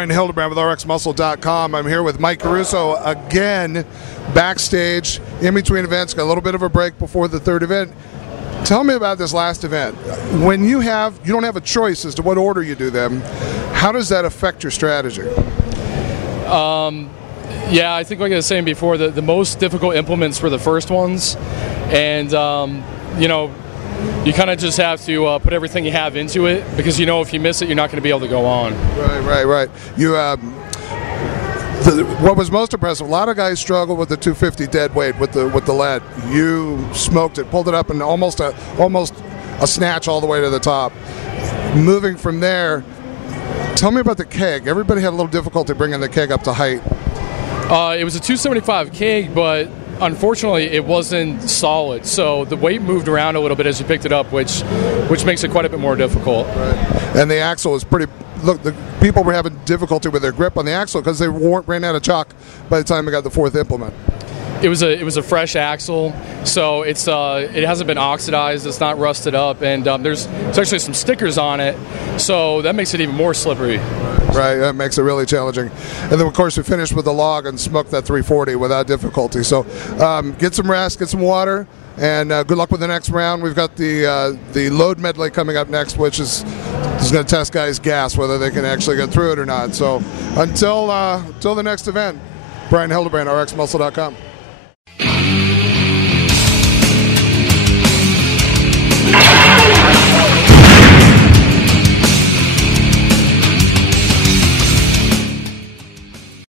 Brian Hildebrand with RxMuscle.com. I'm here with Mike Caruso again, backstage, in between events. Got a little bit of a break before the third event. Tell me about this last event. When you don't have a choice as to what order you do them, how does that affect your strategy? Yeah, I think like I was saying before, the most difficult implements were the first ones. And, you kind of just have to put everything you have into it, because if you miss it, you're not going to be able to go on. Right. You, what was most impressive, a lot of guys struggle with the 250 dead weight with the lead. You smoked it, pulled it up, and almost a snatch all the way to the top. Moving from there, tell me about the keg. Everybody had a little difficulty bringing the keg up to height. It was a 275 keg, but unfortunately it wasn't solid, so the weight moved around a little bit as you picked it up, which makes it quite a bit more difficult. Right. And the axle was pretty. Look, the people were having difficulty with their grip on the axle because they ran out of chalk by the time they got the fourth implement. It was a fresh axle, so it hasn't been oxidized, it's not rusted up, and there's actually some stickers on it, so that makes it even more slippery. Right, that makes it really challenging. And then, of course, we finished with the log and smoked that 340 without difficulty. So get some rest, get some water, and good luck with the next round. We've got the load medley coming up next, which is going to test guys' gas, whether they can actually get through it or not. So until the next event, Brian Hildebrand, RxMuscle.com.